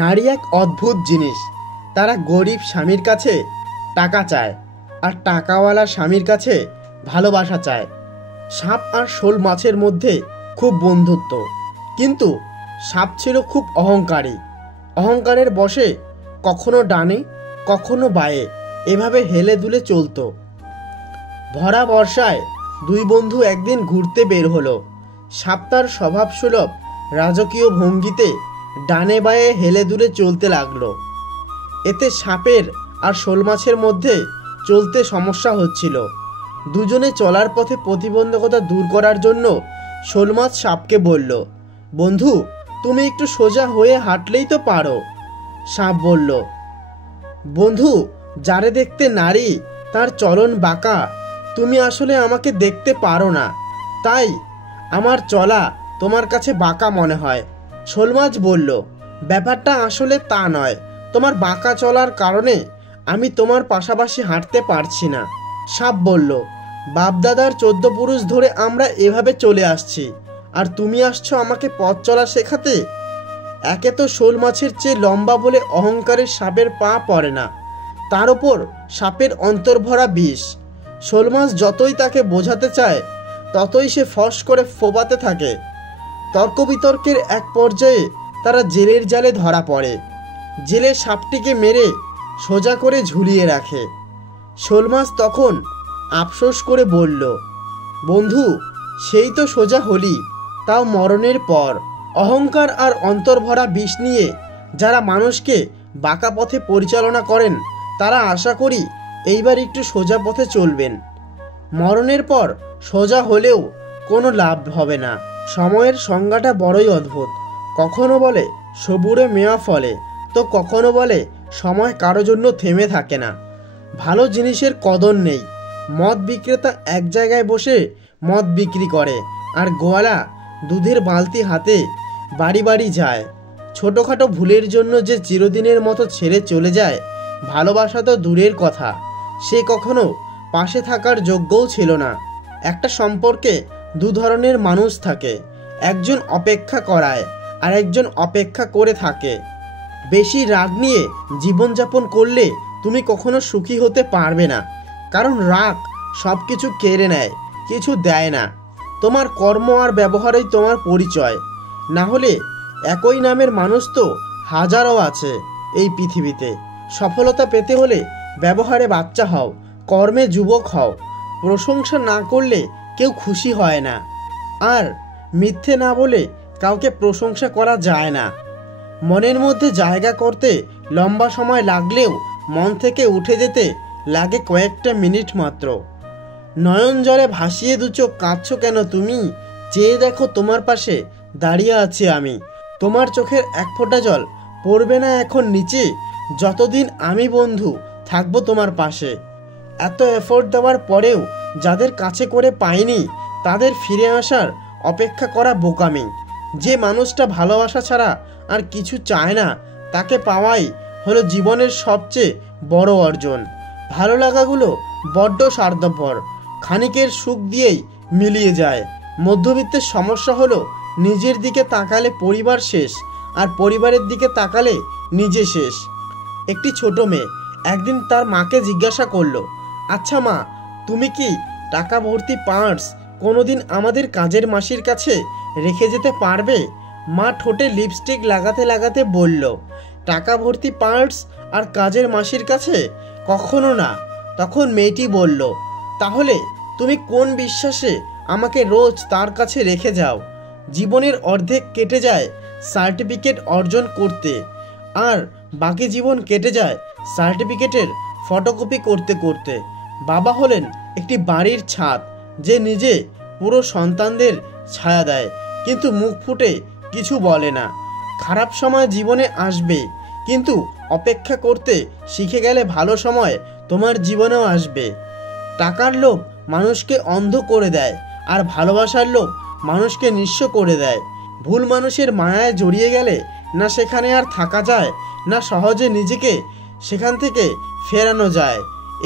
নারী এক অদ্ভুত জিনিস। তারা গরিব স্বামীর কাছে টাকা চায়, আর টাকাওয়ালা স্বামীর কাছে ভালোবাসা চায়। সাপ আর শোল মাছের মধ্যে খুব বন্ধুত্ব, কিন্তু সাপ ছিল খুব অহংকারী। অহংকারের বশে কখনো ডানে কখনো বায়ে এভাবে হেলে দুলে চলতো। ভরা বর্ষায় দুই বন্ধু একদিন ঘুরতে বের হলো। সাপ তার স্বভাবসুলভ রাজকীয় ভঙ্গিতে ডানে বায়ে হেলে দুলে চলতে লাগলো। এতে সাপের আর শোল মাছের মধ্যে চলতে সমস্যা হচ্ছিল। দুজনে চলার পথে প্রতিবন্ধকতা দূর করার জন্য শোল মাছ সাপকে বলল, বন্ধু, তুমি একটু সোজা হয়ে হাঁটলেই তো পারো। সাপ বলল, বন্ধু, যারে দেখতে নারী তার চলন বাঁকা, তুমি আসলে আমাকে দেখতে পারো না, তাই আমার চলা তোমার কাছে বাঁকা মনে হয়। শোল মাছ বলল, ব্যাপারটা আসলে তা নয়, তোমার বাঁকা চলার কারণে আমি তোমার পাশাপাশি হাঁটতে পারছি না। সাপ বলল, বাপদাদার 14 পুরুষ ধরে আমরা এভাবে চলে আসছি, আর তুমি আসছো আমাকে পথ চলা শেখাতে। একে তো শোল মাছের চেয়ে লম্বা বলে অহংকারের সাপের পা পড়ে না, তার ওপর সাপের অন্তর্ভরা বিষ। শোল মাছ যতই তাকে বোঝাতে চায় ততই সে ফস করে ফোবাতে থাকে। তর্ক বিতর্কের এক পর্যায়ে তারা জেলের জালে ধরা পড়ে। জেলে সাপটিকে মেরে সোজা করে ঝুলিয়ে রাখে। শোল মাছ তখন আফসোস করে বলল, বন্ধু, সেই তো সোজা হলি, তাও মরণের পর। অহংকার আর অন্তর্ভরা বিষ নিয়ে যারা মানুষকে বাঁকা পথে পরিচালনা করেন, তারা আশা করি এইবার একটু সোজা পথে চলবেন। মরণের পর সোজা হলেও কোনো লাভ হবে না। সময়ের সংজ্ঞাটা বড়ই অদ্ভুত। কখনো বলে সবুরে মেয়া ফলে, তো কখনো বলে সময় কারো জন্য থেমে থাকে না। ভালো জিনিসের কদর নেই। মদ বিক্রেতা এক জায়গায় বসে মদ বিক্রি করে, আর গোয়ালা দুধের বালতি হাতে বাড়ি বাড়ি যায়। ছোটোখাটো ভুলের জন্য যে চিরদিনের মতো ছেড়ে চলে যায়, ভালোবাসা তো দূরের কথা, সে কখনো পাশে থাকার যোগ্যও ছিল না। একটা সম্পর্কে দু ধরনের মানুষ থাকে, একজন অপেক্ষা করায় আর একজন অপেক্ষা করে থাকে। বেশি রাগ নিয়ে জীবনযাপন করলে তুমি কখনো সুখী হতে পারবে না, কারণ রাগ সব কিছু কেড়ে নেয়, কিছু দেয় না। তোমার কর্ম আর ব্যবহারেই তোমার পরিচয়। না হলে একই নামের মানুষ তো হাজারও আছে এই পৃথিবীতে। সফলতা পেতে হলে ব্যবহারে বাচ্চা হও, কর্মে যুবক হও। প্রশংসা না করলে কেউ খুশি হয় না, আর মিথ্যে না বলে কাউকে প্রশংসা করা যায় না। মনের মধ্যে জায়গা করতে লম্বা সময় লাগলেও মন থেকে উঠে যেতে লাগে কয়েকটা মিনিট মাত্র। নয়ন জলে ভাসিয়ে দু চোখ কাঁদছো কেন তুমি? চেয়ে দেখো, তোমার পাশে দাঁড়িয়ে আছি আমি। তোমার চোখের এক ফোঁটা জল পড়বে না এখন নিচে, যতদিন আমি বন্ধু থাকবো তোমার পাশে। এত এফোর্ট দেওয়ার পরেও যাদের কাছে করে পাইনি, তাদের ফিরে আসার অপেক্ষা করা বোকামি। যে মানুষটা ভালোবাসা ছাড়া আর কিছু চায় না, তাকে পাওয়াই হলো জীবনের সবচেয়ে বড় অর্জন। ভালো লাগাগুলো বড্ড স্বার্থপর, ক্ষণিকের সুখ দিয়েই মিলিয়ে যায়। মধ্যবিত্তের সমস্যা হলো নিজের দিকে তাকালে পরিবার শেষ, আর পরিবারের দিকে তাকালে নিজে শেষ। একটি ছোট মেয়ে একদিন তার মাকে জিজ্ঞাসা করলো, আচ্ছা মা, তুমি কি টাকা ভর্তি পার্স কোনোদিন আমাদের কাজের মাসির কাছে রেখে যেতে পারবে? মা ঠোঁটে লিপস্টিক লাগাতে লাগাতে বলল, টাকা ভর্তি পার্স আর কাজের মাসির কাছে কখনো না। তখন মেয়েটি বলল, তাহলে তুমি কোন বিশ্বাসে আমাকে রোজ তার কাছে রেখে যাও? জীবনের অর্ধেক কেটে যায় সার্টিফিকেট অর্জন করতে, আর বাকি জীবন কেটে যায় সার্টিফিকেটের ফটোকপি করতে করতে। বাবা হলেন একটি বাড়ির ছাদ, যে নিজে পুরো সন্তানদের ছায়া দেয়, কিন্তু মুখ ফুটে কিছু বলে না। খারাপ সময় জীবনে আসবে, কিন্তু অপেক্ষা করতে শিখে গেলে ভালো সময় তোমার জীবনেও আসবে। টাকার লোভ মানুষকে অন্ধ করে দেয়, আর ভালোবাসার লোভ মানুষকে নিঃস্ব করে দেয়। ভুল মানুষের মায়ায় জড়িয়ে গেলে না সেখানে আর থাকা যায়, না সহজে নিজেকে সেখান থেকে ফেরানো যায়।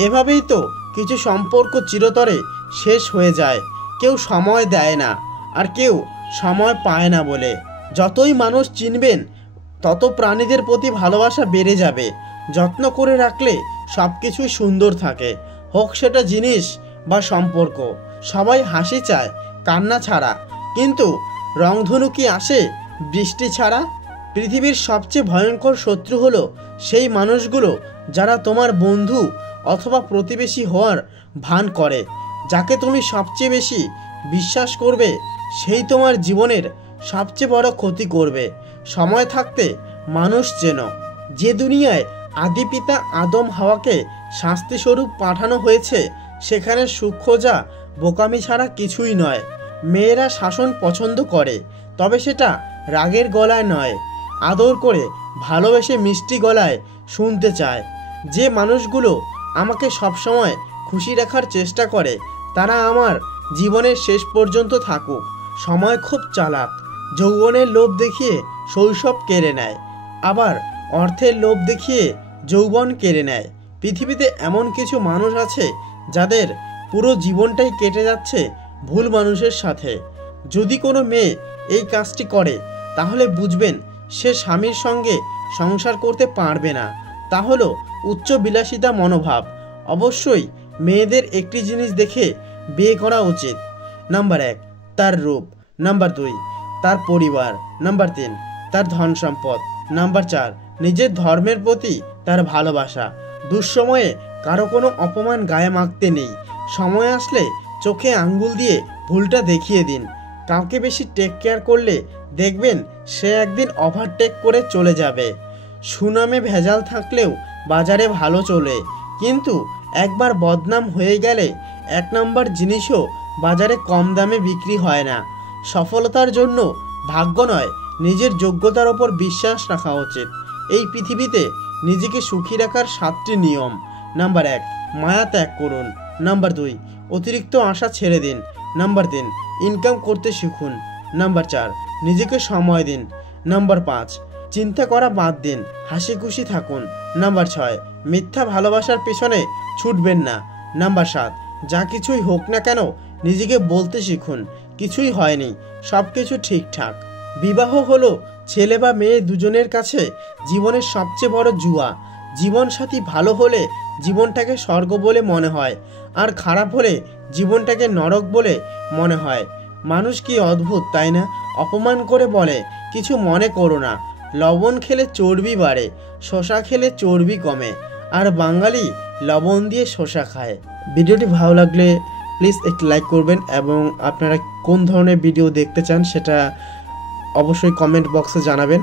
এভাবেই তো কিছু সম্পর্ক চিরতরে শেষ হয়ে যায়, কেউ সময় দেয় না, আর কেউ সময় পায় না বলে। যতই মানুষ চিনবেন তত প্রাণীদের প্রতি ভালোবাসা বেড়ে যাবে। যত্ন করে রাখলে সব কিছুই সুন্দর থাকে, হোক সেটা জিনিস বা সম্পর্ক। সবাই হাসি চায় কান্না ছাড়া, কিন্তু রংধনু কি আসে বৃষ্টি ছাড়া? পৃথিবীর সবচেয়ে ভয়ঙ্কর শত্রু হলো সেই মানুষগুলো যারা তোমার বন্ধু অথবা প্রতিবেশী হওয়ার ভান করে। যাকে তুমি সবচেয়ে বেশি বিশ্বাস করবে সেই তোমার জীবনের সবচেয়ে বড় ক্ষতি করবে। সময় থাকতে মানুষ চেনো। যে দুনিয়ায় আদি পিতা আদম হাওয়াকে শাস্তিস্বরূপ পাঠানো হয়েছে, সেখানে সুখ খোঁজা বোকামি ছাড়া কিছুই নয়। মেয়েরা শাসন পছন্দ করে, তবে সেটা রাগের গলায় নয়, আদর করে ভালোবেসে মিষ্টি গলায় শুনতে চায়। যে মানুষগুলো আমাকে সবসময় খুশি রাখার চেষ্টা করে, তারা আমার জীবনের শেষ পর্যন্ত থাকুক। সময় খুব চালাক, যৌবনের লোভ দেখিয়ে শৈশব কেড়ে নেয়, আবার অর্থের লোভ দেখিয়ে যৌবন কেড়ে নেয়। পৃথিবীতে এমন কিছু মানুষ আছে যাদের পুরো জীবনটাই কেটে যাচ্ছে ভুল মানুষের সাথে। যদি কোনো মেয়ে এই কাজটি করে, তাহলে বুঝবেন সে স্বামীর সঙ্গে সংসার করতে পারবে না। তা হলো উচ্চ বিলাসিতা মনোভাব। অবশ্যই মেয়েদের একটি জিনিস দেখে বিয়ে করা উচিত। নাম্বার 1, তার রূপ। নাম্বার 2, তার পরিবার। নাম্বার 3, তার ধন সম্পদ। নাম্বার 4, নিজের ধর্মের প্রতি তার ভালোবাসা। দুঃসময়ে কারো কোনো অপমান গায়ে মাখতে নেই। সময় আসলে চোখে আঙ্গুল দিয়ে ভুলটা দেখিয়ে দিন। কাউকে বেশি টেক কেয়ার করলে দেখবেন সে একদিন ওভারটেক করে চলে যাবে। সুনামে ভেজাল থাকলেও বাজারে ভালো চলে, কিন্তু একবার বদনাম হয়ে গেলে 1 নম্বর জিনিসও বাজারে কম দামে বিক্রি হয় না। সফলতার জন্য ভাগ্য নয়, নিজের যোগ্যতার ওপর বিশ্বাস রাখা উচিত। এই পৃথিবীতে নিজেকে সুখী রাখার 7টি নিয়ম। নাম্বার 1, মায়া ত্যাগ করুন। নাম্বার 2, অতিরিক্ত আশা ছেড়ে দিন। নাম্বার 3, ইনকাম করতে শিখুন। নাম্বার 4, নিজেকে সময় দিন। নাম্বার 5, চিন্তা করা বাদ দিন, হাসি খুশি থাকুন। নাম্বার 6, মিথ্যা ভালোবাসার পেছনে ছুটবেন না। নাম্বার 7, যা কিছুই হোক না কেন নিজেকে বলতে শিখুন, কিছুই হয়নি, সব কিছু ঠিকঠাক। বিবাহ হলো ছেলে বা মেয়ে দুজনের কাছে জীবনের সবচেয়ে বড় জুয়া। জীবনসাথী ভালো হলে জীবনটাকে স্বর্গ বলে মনে হয়, আর খারাপ হলে জীবনটাকে নরক বলে মনে হয়। মানুষ কি অদ্ভুত, তাই না? অপমান করে বলে, কিছু মনে করো না, লবণ খেলে চর্বি বাড়ে, শসা খেলে চর্বি কমে, আর বাঙালি লবণ দিয়ে শসা খায়। ভিডিওটি ভালো লাগলে প্লিজ একটি লাইক করবেন, এবং আপনারা কোন ধরনের ভিডিও দেখতে চান সেটা অবশ্যই কমেন্ট বক্সে জানাবেন।